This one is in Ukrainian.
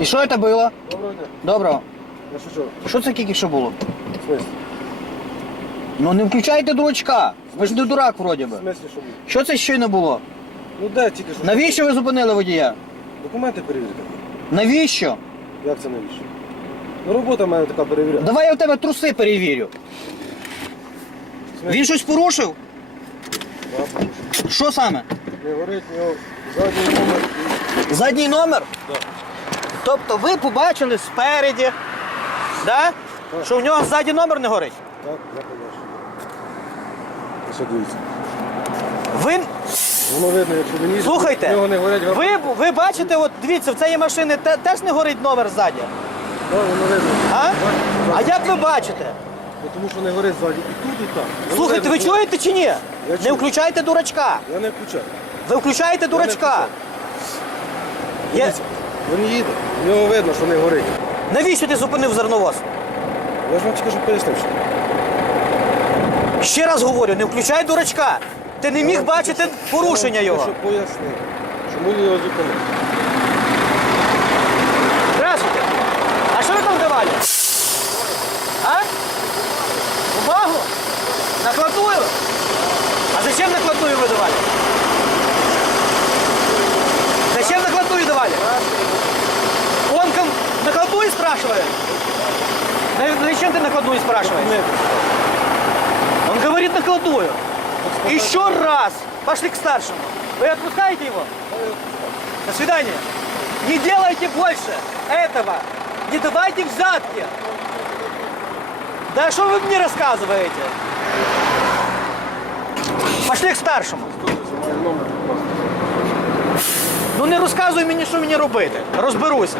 І що це було? Доброго дня. Доброго. Я що, що? Це тільки що було? В смислі? Ну не включайте дурачка. Ви ж не дурак вроді В би. смислі, що було? Що це щойно було? Ну де тільки що? Навіщо ви зупинили водія? Документи перевірити. Навіщо? Як це навіщо? Ну робота в мене така перевіряти. Давай я в тебе труси перевірю. Він щось порушив? Да. Що саме? Не горить, в нього задній номер. і- Задній номер? Да. Тобто ви побачили спереді, да? Що в нього ззаді номер не горить? Так, я побачив. Ось дивіться. Ви Воно видно, якщо їздить, слухайте, нього не горять ви, ви бачите, от дивіться, в цієї машини те- теж не горить номер ззаді. Да, воно видно. А? А як ви бачите? Бо Тому що не горить ззаді. І тут, і там. Воно Слухайте, ви що- чуєте чи ні? Не чую. включайте дурачка. Я не включаю. Ви включаєте дурачка. Я... Дивіться, Він їде. В нього видно, що не горить. Навіщо ти зупинив зерновоз? Я ж вам тільки що пояснив, що. Ще раз говорю, не включай дурачка. Ти не міг бачити порушення його. Щоб пояснити, чому ви його зупинили. Здравствуйте. А что вы там давали? А? Бумагу? Накладную? А зачем накладную вы давали? Спрашивает? Зачем ты накладную спрашиваешь? Он говорит накладную. Еще раз. Пошли к старшему. Вы отпускаете его? До свидания. Не делайте больше этого. Не давайте взятки. Да что вы мне рассказываете? Пошли к старшому. Ну не розказуй мені, що мені робити. Розберуся.